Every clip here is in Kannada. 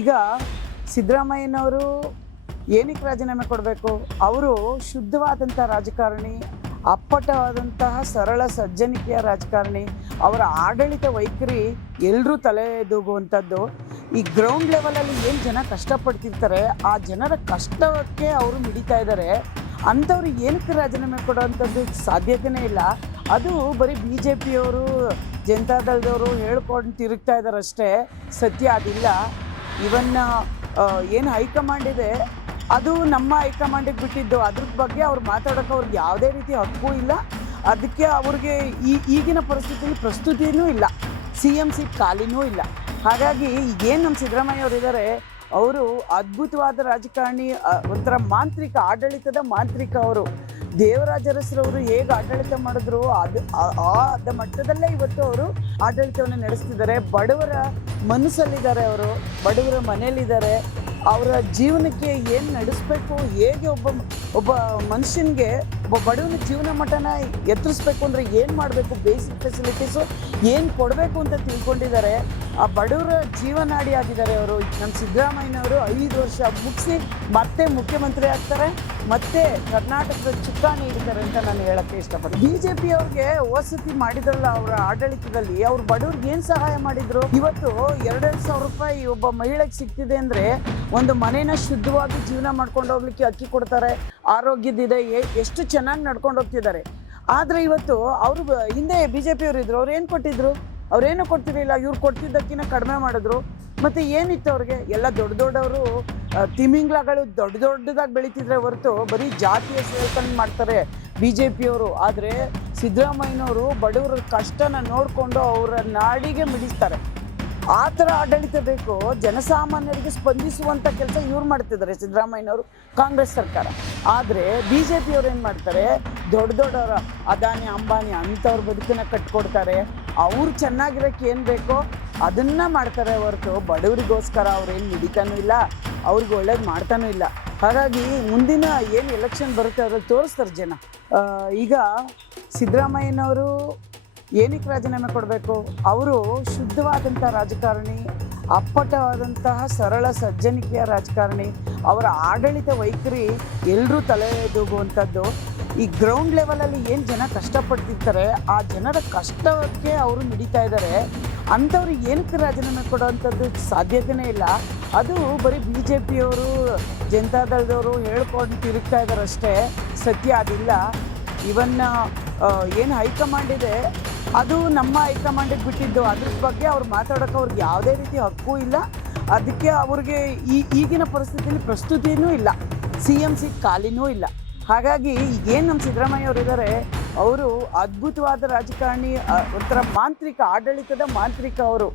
ಈಗ ಸಿದ್ದರಾಮಯ್ಯನವರು ಏನಕ್ಕೆ ರಾಜೀನಾಮೆ ಕೊಡಬೇಕು? ಅವರು ಶುದ್ಧವಾದಂಥ ರಾಜಕಾರಣಿ, ಅಪ್ಪಟವಾದಂತಹ ಸರಳ ಸಜ್ಜನಿಕೆಯ ರಾಜಕಾರಣಿ, ಅವರ ಆಡಳಿತ ವೈಖರಿ ಎಲ್ಲರೂ ತಲೆದೂಗುವಂಥದ್ದು ಈ ಗ್ರೌಂಡ್ ಲೆವೆಲಲ್ಲಿ ಏನು ಜನ ಕಷ್ಟಪಡ್ತಿರ್ತಾರೆ, ಆ ಜನರ ಕಷ್ಟಕ್ಕೆ ಅವರು ಮಿಡಿತಾ ಇದ್ದಾರೆ. ಅಂಥವ್ರಿಗೆ ಏನಕ್ಕೆ ರಾಜೀನಾಮೆ ಕೊಡೋವಂಥದ್ದು ಸಾಧ್ಯತೆಯೇ ಇಲ್ಲ. ಅದು ಬರೀ ಬಿ ಜೆ ಪಿಯವರು ಜನತಾದಳದವರು ಹೇಳ್ಕೊಂಡು ತಿರುಗ್ತಾ ಇದ್ದಾರೆ ಅಷ್ಟೇ. ಸತ್ಯ ಅದಿಲ್ಲ. ಇವನ್ನ ಏನು ಹೈಕಮಾಂಡ್ ಇದೆ, ಅದು ನಮ್ಮ ಹೈಕಮಾಂಡಿಗೆ ಬಿಟ್ಟಿದ್ದು. ಅದ್ರ ಬಗ್ಗೆ ಅವ್ರು ಮಾತಾಡೋಕೆ ಅವ್ರಿಗೆ ಯಾವುದೇ ರೀತಿ ಹಕ್ಕು ಇಲ್ಲ. ಅದಕ್ಕೆ ಅವ್ರಿಗೆ ಈ, ಈಗಿನ ಪರಿಸ್ಥಿತಿಯಲ್ಲಿ ಪ್ರಸ್ತುತಿನೂ ಇಲ್ಲ. ಸಿ ಎಂ ಸಿ ಖಾಲಿನೂ ಇಲ್ಲ. ಹಾಗಾಗಿ ಏನು ನಮ್ಮ ಸಿದ್ದರಾಮಯ್ಯ ಅವರಿದ್ದಾರೆ ಅವರು ಅದ್ಭುತವಾದ ರಾಜಕಾರಣಿ ಒಂಥರ ಮಾಂತ್ರಿಕ ಆಡಳಿತದ ಮಾಂತ್ರಿಕ ಅವರು. ದೇವರಾಜ ಅರಸರವರು ಹೇಗೆ ಆಡಳಿತ ಮಾಡಿದ್ರು, ಅದು ಆ- ಆ ಅದ ಮಟ್ಟದಲ್ಲೇ ಇವತ್ತು ಅವರು ಆಡಳಿತವನ್ನು ನಡೆಸ್ತಿದ್ದಾರೆ. ಬಡವರ ಮನಸ್ಸಲ್ಲಿದ್ದಾರೆ ಅವರು, ಬಡವರ ಮನೆಯಲ್ಲಿದ್ದಾರೆ. ಅವರ ಜೀವನಕ್ಕೆ ಏನು ನಡೆಸಬೇಕು, ಹೇಗೆ ಒಬ್ಬ ಒಬ್ಬ ಮನುಷ್ಯನಿಗೆ, ಒಬ್ಬ ಬಡವನ ಜೀವನ ಮಟ್ಟನ ಎತ್ತರಿಸ್ಬೇಕು ಅಂದರೆ ಏನು ಮಾಡಬೇಕು ಬೇಸಿಕ್ ಫೆಸಿಲಿಟೀಸು ಏನು ಕೊಡಬೇಕು ಅಂತ ತಿಳ್ಕೊಂಡಿದ್ದಾರೆ. ಆ ಬಡವರ ಜೀವನಾಡಿ ಆಗಿದ್ದಾರೆ ಅವರು. ನಮ್ಮ ಸಿದ್ದರಾಮಯ್ಯನವರು ಐದು ವರ್ಷ ಮುಗಿಸಿ ಮತ್ತೆ ಮುಖ್ಯಮಂತ್ರಿ ಆಗ್ತಾರೆ, ಮತ್ತೆ ಕರ್ನಾಟಕದ ಚುಕ್ಕಾಣಿ ಹಿಡಿತಾರೆ ಅಂತ ನಾನು ಹೇಳಕ್ಕೆ ಇಷ್ಟಪಡ್ತೀನಿ. ಬಿ ಜೆ ಪಿ ಅವ್ರಿಗೆ ವಸತಿ ಮಾಡಿದ್ರಲ್ಲ ಅವರ ಆಡಳಿತದಲ್ಲಿ, ಅವ್ರ ಬಡವ್ರಿಗೆ ಏನು ಸಹಾಯ ಮಾಡಿದ್ರು? ಇವತ್ತು ಎರಡೆರಡು ಸಾವಿರ ರೂಪಾಯಿ ಒಬ್ಬ ಮಹಿಳೆಗೆ ಸಿಗ್ತಿದೆ ಅಂದರೆ ಒಂದು ಮನೇನ ಶುದ್ಧವಾಗಿ ಜೀವನ ಮಾಡ್ಕೊಂಡು ಹೋಗ್ಲಿಕ್ಕೆ ಅಕ್ಕಿ ಕೊಡ್ತಾರೆ, ಆರೋಗ್ಯದಿದೆ ಎಷ್ಟು ಚೆನ್ನಾಗಿ ನಡ್ಕೊಂಡು ಹೋಗ್ತಿದ್ದಾರೆ. ಆದರೆ ಇವತ್ತು ಅವರು ಹಿಂದೆ ಬಿ ಜೆ ಪಿಯವರು ಇದ್ರು, ಅವ್ರು ಏನು ಕೊಟ್ಟಿದ್ರು? ಅವ್ರೇನು ಕೊಡ್ತಿರಲಿಲ್ಲ, ಇವ್ರು ಕೊಡ್ತಿದ್ದಕ್ಕಿಂತ ಕಡಿಮೆ ಮಾಡಿದ್ರು. ಮತ್ತು ಏನಿತ್ತು ಅವ್ರಿಗೆ? ಎಲ್ಲ ದೊಡ್ಡ ದೊಡ್ಡವರು ತಿಮಿಂಗ್ಲಗಳು ದೊಡ್ಡ ದೊಡ್ಡದಾಗಿ ಬೆಳೀತಿದ್ರೆ ಹೊರತು ಬರೀ ಜಾತಿಯ ಸೇರ್ಕೊಂಡು ಮಾಡ್ತಾರೆ ಬಿ ಜೆ ಪಿಯವರು ಆದರೆ ಸಿದ್ದರಾಮಯ್ಯನವರು ಬಡವರ ಕಷ್ಟನ ನೋಡಿಕೊಂಡು ಅವರ ನಾಡಿಗೆ ಮಿಡಿಸ್ತಾರೆ. ಆ ಥರ ಆಡಳಿತ ಬೇಕು. ಜನಸಾಮಾನ್ಯರಿಗೆ ಸ್ಪಂದಿಸುವಂಥ ಕೆಲಸ ಇವ್ರು ಮಾಡ್ತಿದ್ದಾರೆ ಸಿದ್ದರಾಮಯ್ಯನವರು, ಕಾಂಗ್ರೆಸ್ ಸರ್ಕಾರ. ಆದರೆ ಬಿ ಜೆ ಪಿಯವ್ರು ಏನು ಮಾಡ್ತಾರೆ? ದೊಡ್ಡ ದೊಡ್ಡವರ, ಅದಾನಿ, ಅಂಬಾನಿ ಅಂಥವ್ರ ಬದುಕಿನ ಕಟ್ಕೊಡ್ತಾರೆ. ಅವ್ರು ಚೆನ್ನಾಗಿರೋಕ್ಕೆ ಏನು ಬೇಕೋ ಅದನ್ನು ಮಾಡ್ತಾರೆ ಹೊರತು. ಬಡವರಿಗೋಸ್ಕರ ಅವ್ರೇನು ಹಿಡಿತಾನೂ ಇಲ್ಲ, ಅವ್ರಿಗೆ ಒಳ್ಳೇದು ಮಾಡ್ತಾನೂ ಇಲ್ಲ. ಹಾಗಾಗಿ ಮುಂದಿನ ಏನು ಎಲೆಕ್ಷನ್ ಬರುತ್ತೆ ಅದ್ರಲ್ಲಿ ತೋರಿಸ್ತಾರೆ ಜನ. ಈಗ ಸಿದ್ದರಾಮಯ್ಯನವರು ಏನಕ್ಕೆ ರಾಜೀನಾಮೆ ಕೊಡಬೇಕು? ಅವರು ಶುದ್ಧವಾದಂಥ ರಾಜಕಾರಣಿ, ಅಪ್ಪಟವಾದಂತಹ ಸರಳ ಸಜ್ಜನಿಕೆಯ ರಾಜಕಾರಣಿ, ಅವರ ಆಡಳಿತ ವೈಖರಿ ಎಲ್ಲರೂ ತಲೆದೂಗುವಂಥದ್ದು ಈ ಗ್ರೌಂಡ್ ಲೆವೆಲಲ್ಲಿ ಏನು ಜನ ಕಷ್ಟಪಡ್ತಿರ್ತಾರೆ, ಆ ಜನರ ಕಷ್ಟಕ್ಕೆ ಅವರು ನಡೀತಾ ಇದ್ದಾರೆ ಅಂಥವ್ರಿಗೆ ಏನಕ್ಕೆ ರಾಜೀನಾಮೆ ಕೊಡೋವಂಥದ್ದು ಸಾಧ್ಯತೆಯೇ ಇಲ್ಲ. ಅದು ಬರೀ ಬಿ ಜೆ ಪಿಯವರು ಜನತಾದಳದವರು ಹೇಳ್ಕೊಂಡು ತಿರುಗ್ತಾ ಇದ್ದಾರಷ್ಟೇ ಸತ್ಯ ಅದಿಲ್ಲ. ಇವನ್ನ ಏನು ಹೈಕಮಾಂಡ್ ಇದೆ, ಅದು ನಮ್ಮ ಹೈಕಮಾಂಡಿಗೆ ಬಿಟ್ಟಿದ್ದು. ಅದ್ರ ಬಗ್ಗೆ ಅವ್ರು ಮಾತಾಡೋಕೆ ಅವ್ರಿಗೆ ಯಾವುದೇ ರೀತಿ ಹಕ್ಕು ಇಲ್ಲ. ಅದಕ್ಕೆ ಅವ್ರಿಗೆ ಈ ಈಗಿನ ಪರಿಸ್ಥಿತಿಯಲ್ಲಿ ಪ್ರಸ್ತುತಿಯೂ ಇಲ್ಲ. ಸಿ ಎಂ ಸಿ ಖಾಲಿನೂ ಇಲ್ಲ. ಹಾಗಾಗಿ ಏನು ನಮ್ಮ ಸಿದ್ದರಾಮಯ್ಯ ಅವರು ಇದ್ದಾರೆ ಅವರು ಅದ್ಭುತವಾದ ರಾಜಕಾರಣಿ ಒಂಥರ ಮಾಂತ್ರಿಕ ಆಡಳಿತದ ಮಾಂತ್ರಿಕ ಅವರು.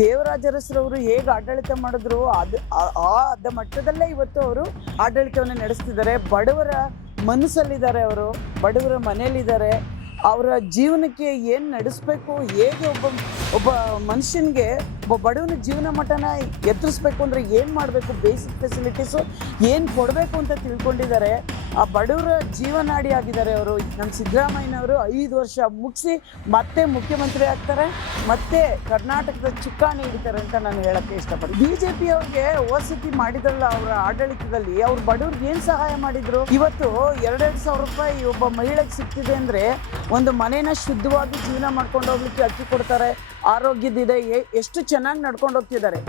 ದೇವರಾಜ ಅರಸರವರು ಹೇಗೆ ಆಡಳಿತ ಮಾಡಿದ್ರು, ಅದು, ಆ ಅದ ಮಟ್ಟದಲ್ಲೇ ಇವತ್ತು ಅವರು ಆಡಳಿತವನ್ನು ನಡೆಸ್ತಿದ್ದಾರೆ ಬಡವರ ಮನಸ್ಸಲ್ಲಿದ್ದಾರೆ ಅವರು, ಬಡವರ ಮನೆಯಲ್ಲಿದ್ದಾರೆ ಅವರ ಜೀವನಕ್ಕೆ ಏನು ನಡೆಸಬೇಕು, ಹೇಗೆ ಒಬ್ಬ ಒಬ್ಬ ಮನುಷ್ಯನಿಗೆ, ಒಬ್ಬ ಬಡವನ ಜೀವನ ಮಟ್ಟನ ಎತ್ತರಿಸ್ಬೇಕು ಅಂದರೆ ಏನು ಮಾಡಬೇಕು, ಬೇಸಿಕ್ ಫೆಸಿಲಿಟೀಸು ಏನು ಕೊಡಬೇಕು ಅಂತ ತಿಳ್ಕೊಂಡಿದ್ದಾರೆ ಆ ಬಡವರ ಜೀವನಾಡಿ ಆಗಿದ್ದಾರೆ ಅವರು. ನಮ್ಮ ಸಿದ್ದರಾಮಯ್ಯನವರು ಐದು ವರ್ಷ ಮುಗಿಸಿ ಮತ್ತೆ ಮುಖ್ಯಮಂತ್ರಿ ಆಗ್ತಾರೆ, ಮತ್ತೆ ಕರ್ನಾಟಕದ ಚುಕ್ಕಾಣಿ ಹಿಡಿತಾರೆ ಅಂತ ನಾನು ಹೇಳಕ್ಕೆ ಇಷ್ಟಪಡ್ತೀನಿ. ಬಿ ಜೆ ಪಿ ಅವ್ರಿಗೆ ವಸತಿ ಮಾಡಿದಲ್ಲ ಅವರ ಆಡಳಿತದಲ್ಲಿ, ಅವ್ರ ಬಡವ್ರಿಗೆ ಏನು ಸಹಾಯ ಮಾಡಿದ್ರು? ಇವತ್ತು ಎರಡೆರಡು ಸಾವಿರ ರೂಪಾಯಿ ಒಬ್ಬ ಮಹಿಳೆಗೆ ಸಿಗ್ತಿದೆ ಅಂದರೆ ಒಂದು ಮನೇನ ಶುದ್ಧವಾಗಿ ಜೀವನ ಮಾಡ್ಕೊಂಡು ಹೋಗ್ಲಿಕ್ಕೆ ಅಕ್ಕಿ ಕೊಡ್ತಾರೆ, ಆರೋಗ್ಯದಿದೆ ಎಷ್ಟು ಚೆನ್ನಾಗಿ ನಡ್ಕೊಂಡು ಹೋಗ್ತಿದ್ದಾರೆ.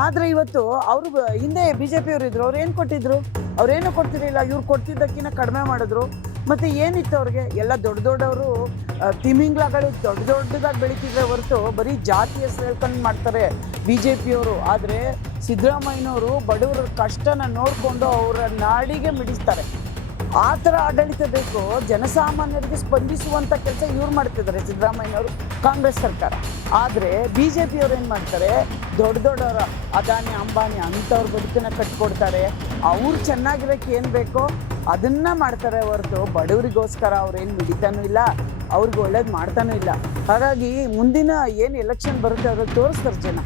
ಆದರೆ ಇವತ್ತು ಅವರು ಹಿಂದೆ ಬಿ ಜೆ ಪಿಯವರು ಇದ್ರು, ಅವ್ರು ಏನು ಕೊಟ್ಟಿದ್ರು? ಅವ್ರೇನು ಕೊಡ್ತಿರ್ಲಿಲ್ಲ, ಇವ್ರು ಕೊಡ್ತಿದ್ದಕ್ಕಿಂತ ಕಡಿಮೆ ಮಾಡಿದ್ರು. ಮತ್ತು ಏನಿತ್ತು ಅವ್ರಿಗೆ? ಎಲ್ಲ ದೊಡ್ಡ ದೊಡ್ಡವರು ತಿಮಿಂಗ್ಲಗಳು ದೊಡ್ಡ ದೊಡ್ಡದಾಗಿ ಬೆಳೀತಿದ್ರೆ ಹೊರತು ಬರೀ ಜಾತಿ ಹೆಸರು ಹೇಳ್ಕೊಂಡು ಮಾಡ್ತಾರೆ ಬಿ ಜೆ ಪಿಯವರು ಆದರೆ ಸಿದ್ದರಾಮಯ್ಯನವರು ಬಡವರ ಕಷ್ಟನ ನೋಡಿಕೊಂಡು ಅವರ ನಾಡಿಗೆ ಮಿಡಿಸ್ತಾರೆ. ಆ ಥರ ಆಡಳಿತ ಬೇಕು, ಜನಸಾಮಾನ್ಯರಿಗೆ ಸ್ಪಂದಿಸುವಂಥ ಕೆಲಸ ಇವ್ರು ಮಾಡ್ತಿದ್ದಾರೆ ಸಿದ್ದರಾಮಯ್ಯನವರು ಕಾಂಗ್ರೆಸ್ ಸರ್ಕಾರ. ಆದರೆ ಬಿ ಜೆ ಪಿಯವ್ರು ಏನು ಮಾಡ್ತಾರೆ? ದೊಡ್ಡ ದೊಡ್ಡವರ ಅದಾನಿ, ಅಂಬಾನಿ ಅಂಥವ್ರ ಬದುಕನ್ನ ಕಟ್ಕೊಡ್ತಾರೆ. ಅವ್ರು ಚೆನ್ನಾಗಿರೋಕ್ಕೆ ಏನು ಬೇಕೋ ಅದನ್ನ ಮಾಡ್ತಾರೆ ಹೊರತು ಬಡವರಿಗೋಸ್ಕರ ಅವ್ರೇನು ಮಿಡಿತಾನೂ ಇಲ್ಲ, ಅವ್ರಿಗೆ ಒಳ್ಳೇದು ಮಾಡ್ತಾನೂ ಇಲ್ಲ. ಹಾಗಾಗಿ ಮುಂದಿನ ಏನು ಎಲೆಕ್ಷನ್ ಬರುತ್ತೆ ಅದ್ರಲ್ಲಿ ತೋರಿಸ್ತಾರೆ ಜನ.